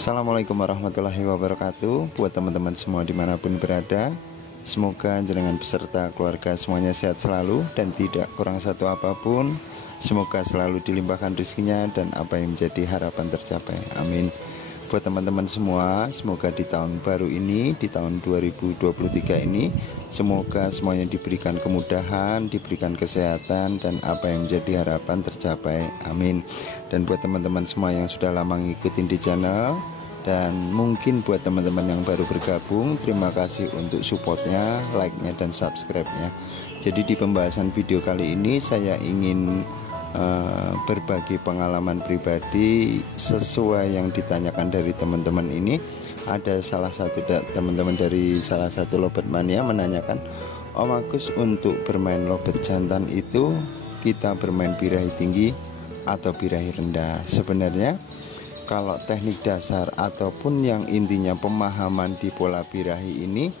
Assalamualaikum warahmatullahi wabarakatuh. Buat teman-teman semua dimanapun berada, semoga jenengan beserta keluarga semuanya sehat selalu dan tidak kurang satu apapun. Semoga selalu dilimpahkan rezekinya dan apa yang menjadi harapan tercapai, amin. Buat teman-teman semua, semoga di tahun baru ini, di tahun 2023 ini, semoga semuanya diberikan kemudahan, diberikan kesehatan, dan apa yang menjadi harapan tercapai, amin. Dan buat teman-teman semua yang sudah lama ngikutin di channel, dan mungkin buat teman-teman yang baru bergabung, terima kasih untuk supportnya, like-nya, dan subscribe-nya. Jadi di pembahasan video kali ini saya ingin berbagi pengalaman pribadi sesuai yang ditanyakan dari teman-teman ini. Ada salah satu teman-teman dari salah satu lobet mania menanyakan, Om Agus, untuk bermain lobet jantan itu kita bermain birahi tinggi atau birahi rendah? Sebenarnya kalau teknik dasar ataupun yang intinya pemahaman di pola birahi ini,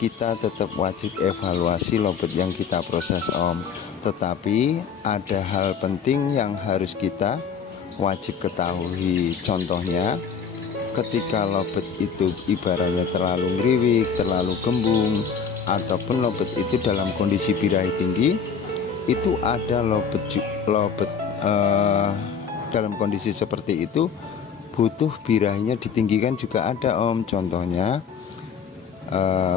kita tetap wajib evaluasi lobet yang kita proses, Om. Tetapi ada hal penting yang harus kita wajib ketahui. Contohnya, ketika lobet itu ibaratnya terlalu ngeriwik, terlalu gembung, ataupun lobet itu dalam kondisi birahi tinggi, itu ada lobet dalam kondisi seperti itu butuh birahinya ditinggikan juga ada, Om. Contohnya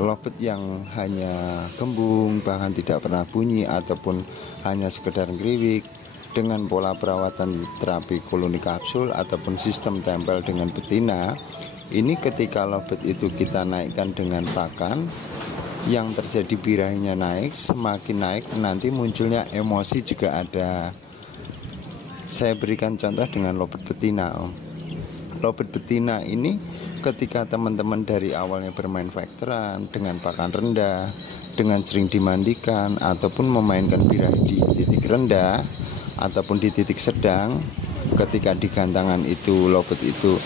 lobet yang hanya gembung, bahkan tidak pernah bunyi, ataupun hanya sekedar ngeriwik, dengan pola perawatan terapi koloni kapsul ataupun sistem tempel dengan betina, ini ketika lobet itu kita naikkan dengan pakan, yang terjadi birahinya naik, semakin naik nanti munculnya emosi juga ada. Saya berikan contoh dengan lobet betina, Om. Lobet betina ini ketika teman-teman dari awalnya bermain faktoran dengan pakan rendah, dengan sering dimandikan ataupun memainkan birahi di titik rendah ataupun di titik sedang, ketika di gantangan itu lobet itu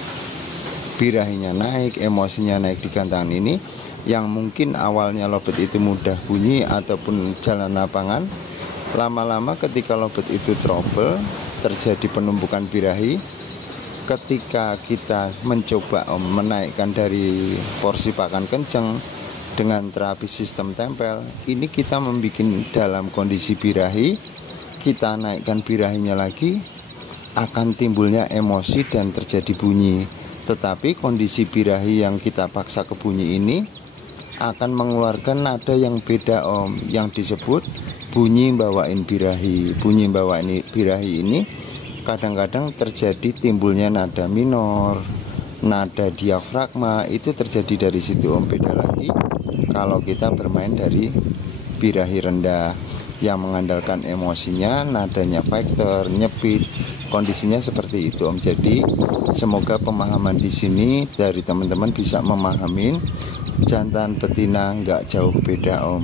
birahinya naik, emosinya naik di gantangan ini, yang mungkin awalnya lobet itu mudah bunyi ataupun jalan lapangan, lama-lama ketika lobet itu trouble, terjadi penumpukan birahi. Ketika kita mencoba menaikkan dari porsi pakan kenceng dengan terapi sistem tempel, ini kita membuat dalam kondisi birahi, kita naikkan birahinya lagi, akan timbulnya emosi dan terjadi bunyi. Tetapi kondisi birahi yang kita paksa ke bunyi ini akan mengeluarkan nada yang beda, Om, yang disebut bunyi bawain birahi. Bunyi bawain birahi ini kadang-kadang terjadi timbulnya nada minor, nada diafragma, itu terjadi dari situ, Om. Beda lagi kalau kita bermain dari birahi rendah yang mengandalkan emosinya, nadanya faktor, nyepit, kondisinya seperti itu, Om. Jadi semoga pemahaman di sini dari teman-teman bisa memahamin jantan betina nggak jauh beda, Om.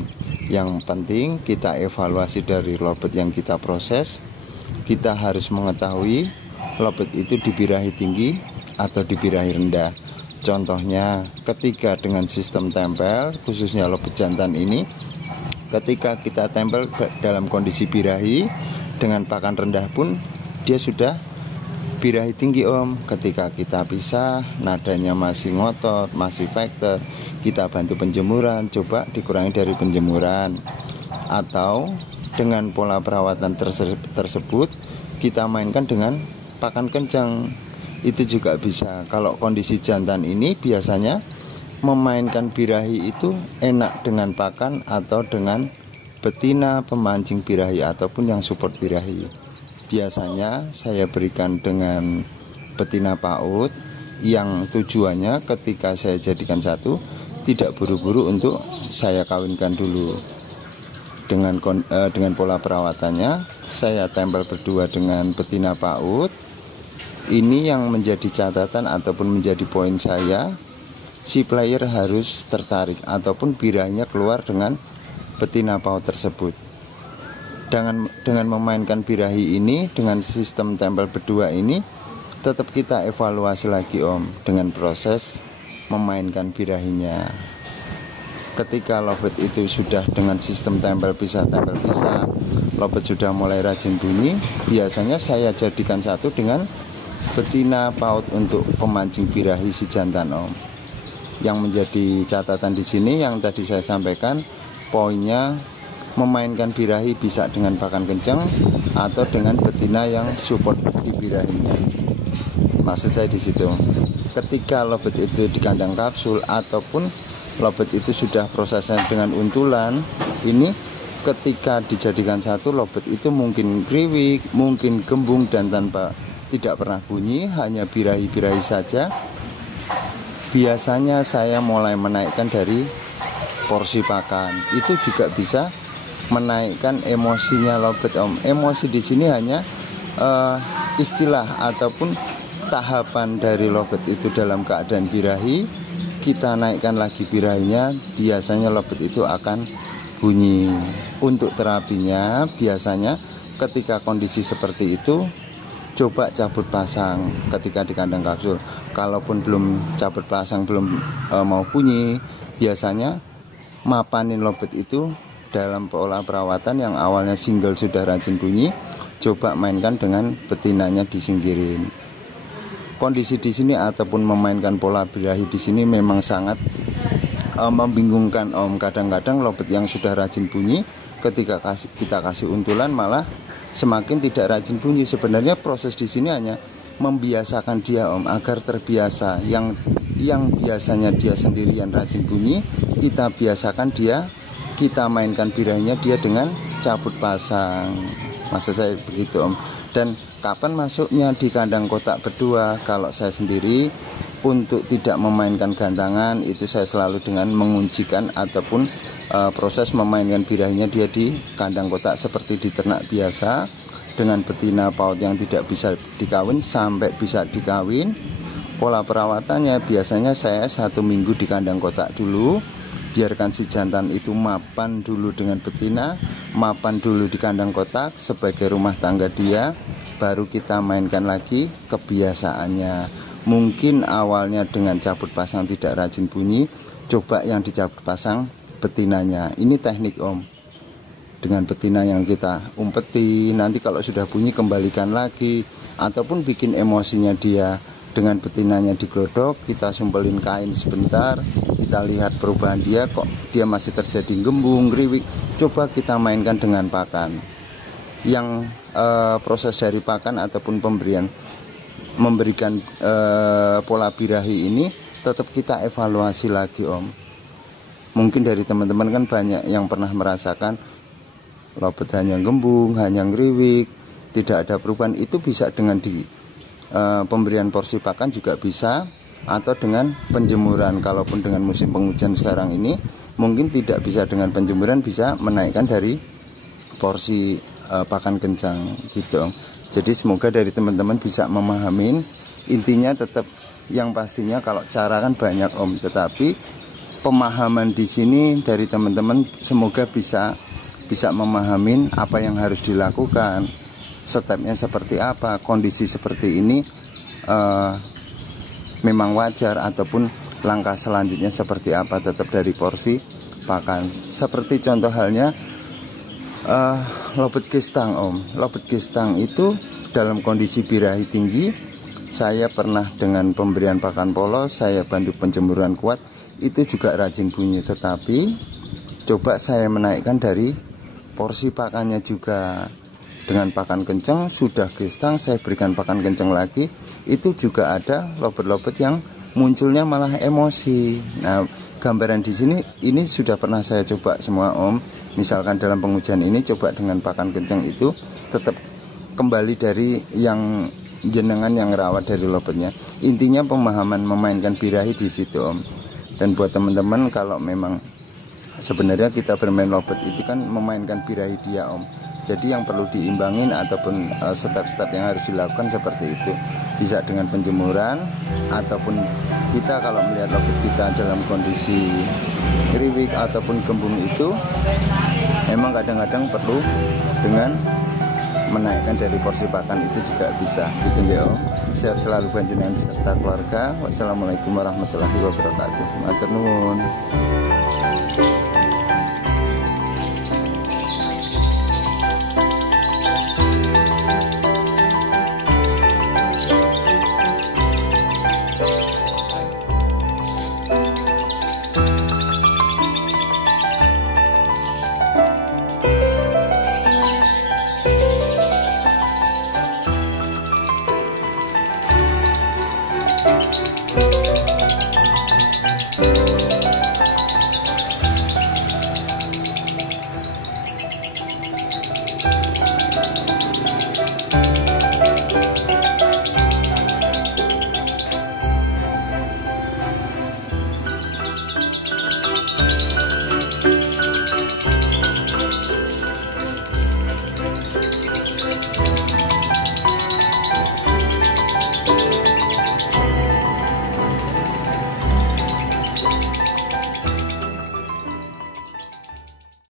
Yang penting kita evaluasi dari lobet yang kita proses. Kita harus mengetahui lobet itu di birahi tinggi atau di birahi rendah. Contohnya ketika dengan sistem tempel, khususnya lobet jantan ini, ketika kita tempel dalam kondisi birahi dengan pakan rendah pun dia sudah birahi tinggi, Om. Ketika kita pisah, nadanya masih ngotot, masih faktor, kita bantu penjemuran, coba dikurangi dari penjemuran. Atau dengan pola perawatan tersebut kita mainkan dengan pakan kencang, itu juga bisa. Kalau kondisi jantan ini biasanya memainkan birahi itu enak dengan pakan atau dengan betina pemancing birahi ataupun yang support birahi. Biasanya saya berikan dengan betina PAUD yang tujuannya ketika saya jadikan satu, tidak buru-buru untuk saya kawinkan dulu. Dengan pola perawatannya saya tempel berdua dengan betina PAUD. Ini yang menjadi catatan ataupun menjadi poin saya, si player harus tertarik ataupun birahinya keluar dengan betina PAUD tersebut. Dengan memainkan birahi ini dengan sistem tempel berdua ini, tetap kita evaluasi lagi, Om, dengan proses memainkan birahinya. Ketika lobet itu sudah dengan sistem tempel pisah, lobet sudah mulai rajin bunyi, biasanya saya jadikan satu dengan betina paut untuk pemancing birahi si jantan Om. Yang menjadi catatan di sini yang tadi saya sampaikan, poinnya memainkan birahi bisa dengan pakan kencang atau dengan betina yang support di birahinya. Maksud saya di situ, ketika lobet itu di kandang kapsul ataupun lobet itu sudah prosesnya dengan untulan, ini ketika dijadikan satu lobet itu mungkin kriwik, mungkin gembung dan tanpa tidak pernah bunyi, hanya birahi-birahi saja. Biasanya saya mulai menaikkan dari porsi pakan. Itu juga bisa menaikkan emosinya lobet Om. Emosi di sini hanya istilah ataupun tahapan dari lobet itu dalam keadaan birahi. Kita naikkan lagi birahinya, biasanya lobet itu akan bunyi. Untuk terapinya biasanya ketika kondisi seperti itu, coba cabut pasang ketika di kandang kapsul. Kalaupun belum cabut pasang, belum mau bunyi, biasanya mapanin lobet itu dalam pola perawatan yang awalnya single sudah rajin bunyi, coba mainkan dengan betinanya disingkirin. Kondisi di sini ataupun memainkan pola birahi di sini memang sangat membingungkan Om. Kadang-kadang lobet yang sudah rajin bunyi, ketika kita kasih untulan malah semakin tidak rajin bunyi. Sebenarnya proses di sini hanya membiasakan dia Om, agar terbiasa. Yang biasanya dia sendirian rajin bunyi, kita biasakan dia, kita mainkan birahinya dia dengan cabut pasang. Maksud saya begitu Om. Dan kapan masuknya di kandang kotak berdua? Kalau saya sendiri untuk tidak memainkan gantangan, itu saya selalu dengan menguncikan ataupun proses memainkan birahinya dia di kandang kotak seperti di ternak biasa, dengan betina paut yang tidak bisa dikawin sampai bisa dikawin. Pola perawatannya biasanya saya 1 minggu di kandang kotak dulu, biarkan si jantan itu mapan dulu dengan betina, mapan dulu di kandang kotak sebagai rumah tangga dia, baru kita mainkan lagi kebiasaannya. Mungkin awalnya dengan cabut pasang tidak rajin bunyi, coba yang dicabut pasang betinanya. Ini teknik Om. Dengan betina yang kita umpeti, nanti kalau sudah bunyi kembalikan lagi, ataupun bikin emosinya dia dengan betinanya diglodok, kita sumpelin kain sebentar, kita lihat perubahan dia, kok dia masih terjadi gembung, kriwik, coba kita mainkan dengan pakan. Yang proses dari pakan ataupun memberikan pola birahi ini tetap kita evaluasi lagi Om. Mungkin dari teman-teman kan banyak yang pernah merasakan lobet hanya gembung, hanya ngriwik, tidak ada perubahan. Itu bisa dengan pemberian porsi pakan juga bisa, atau dengan penjemuran. Kalaupun dengan musim penghujan sekarang ini mungkin tidak bisa dengan penjemuran, bisa menaikkan dari porsi pakan kencang gitu. Jadi semoga dari teman-teman bisa memahamin. Intinya tetap yang pastinya kalau cara kan banyak Om, tetapi pemahaman di sini dari teman-teman semoga bisa memahamin apa yang harus dilakukan, stepnya seperti apa, kondisi seperti ini memang wajar, ataupun langkah selanjutnya seperti apa, tetap dari porsi pakan. Seperti contoh halnya lobet kistang Om. Lobet kistang itu dalam kondisi birahi tinggi, saya pernah dengan pemberian pakan polos, saya bantu penjemuran kuat, itu juga rajin bunyi. Tetapi coba saya menaikkan dari porsi pakannya juga dengan pakan kencang, sudah kistang saya berikan pakan kencang lagi, itu juga ada lobet-lobet yang munculnya malah emosi. Nah, gambaran di sini ini sudah pernah saya coba semua Om. Misalkan dalam penghujan ini coba dengan pakan kencang itu tetap kembali dari yang jenengan yang rawat dari lobetnya. Intinya pemahaman memainkan birahi di situ Om. Dan buat teman-teman, kalau memang sebenarnya kita bermain lobet itu kan memainkan birahi dia Om. Jadi yang perlu diimbangin ataupun step-step yang harus dilakukan seperti itu. Bisa dengan penjemuran, ataupun kita kalau melihat lobet kita dalam kondisi kriwik ataupun gembung itu, memang kadang-kadang perlu dengan menaikkan dari porsi pakan itu juga bisa. Gitu ya Om. Sehat selalu panjenengan beserta keluarga. Wassalamualaikum warahmatullahi wabarakatuh. Matur nuwun.